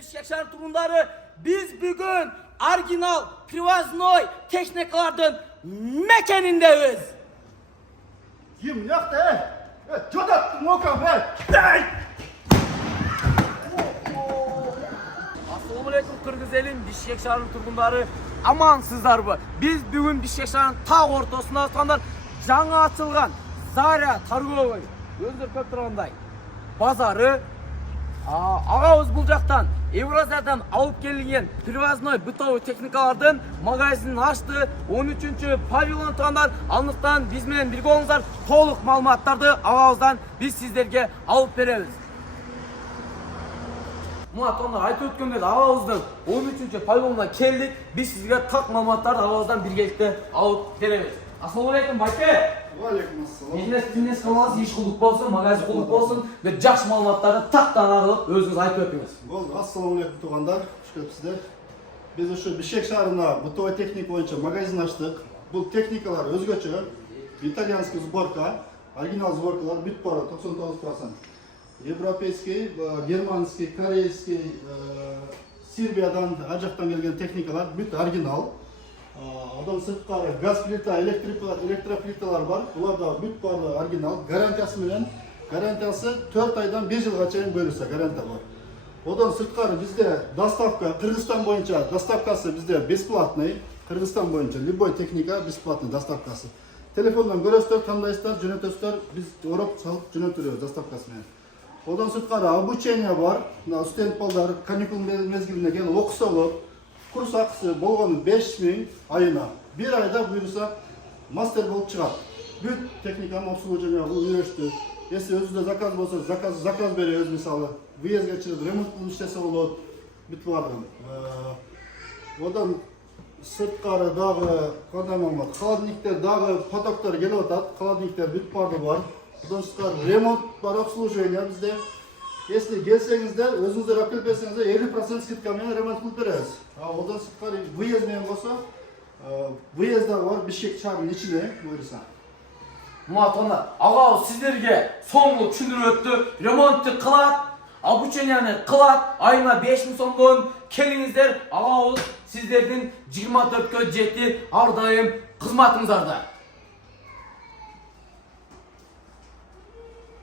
Bişkek şehri turundары, biz bugün orijinal привозной teknikalardan mekenindeyiz. Kim yakta? Jodattın Okan be. Assalamu alaikum Kırgız elin, Bişkek şehri turundары. Amansızlar bu. Biz bugün Bişkek şehri'nin tağ ortasında otanlar жаңа açılgan Zarya Targovoy özдөр köp turgандай bazarı ağabey бұл жақтан Евразиядан алып келген привозной бытовый техникалардың магазинін ашты. 13-ші павильон тұрғандар, анықтан бізмен бірге болыңыздар. Толық маалыматтарды ağabeyden biz sizlerге алып береміз. Murat onlar айтып өткендей ağabeyden 13-ші павильонға келдік. Biz sizге tak маалыматтарды ağabeyden birgelikte алып береміз. Assalamu alaikum Bayke. Алейкум Бизнес қаласы еш құлдық болсын, магазин құлдық болсын, бір жақсы маалыматтарды тақтан арылып өзіңіз айтып өтіңіз. Болды, ассаламу алейкум туғандар, күшкөпсіздер. Біз үшін Бишкек шаарына бытовой техника бойынша магазин аштық. Бұл техникалар өзгөчө, итальянский сборка, оригинал сборкалар бүт бары 99%. Европейский, германский, корейский, Сербиядан, ар жактан келген техникалар бүт оригинал. Одан сырткары газ плита, электроплиталар бар. Булар да бүт бары оригинал. Гарантиясы менен, гарантиясы 4 айдан 5 жылга чейин бөлүнсө гарантия бар. Одан сырткары бизде доставка, Кыргызстан боюнча доставкасы бизде бесплатный. Кыргызстан боюнча любой техника бесплатный доставкасы. Телефондон көрөсүздөр, тандайсыздар, жөнөтөсүздөр, биз ороп салып жөнөтүрөбүз доставкасы менен. Одан сырткары обучение бар. Студент балдар каникул мезгилине келип окуса болот. Курс акысы болгону 5000 айына. Bir ayda буйруса мастер болуп чыгат. Бүт техниканы обслуживание үйрөштү. Если өзүндө заказ болсо, заказ беребиз мисалы. Выездге чыгып ремонт кылып иштесе болот. Бүт бардым. Одан сырткары дагы кандай маалымат, холодильниктер дагы потоктор келип атат. Холодильниктер бүт барды бар. Одан сырткары ремонт бар, обслуживание bizde. Если келсеңиздер, өзүңүздөр алып келип берсеңиздер 50% скидка менен ремонт кылып беребиз. Одан сырткары выезд менен болсо, выезда бар Бишкек шаарынын ичине буйруса. Murat onlar, ağabey sizlerge soңгу түшүндүрүп өттү. Ремонтты кылат, обучениени кылат, айына 5000 сомдон келиңиздер. Ağabey sizlerдин 24-кө жети ар дайым кызматыңыздарда.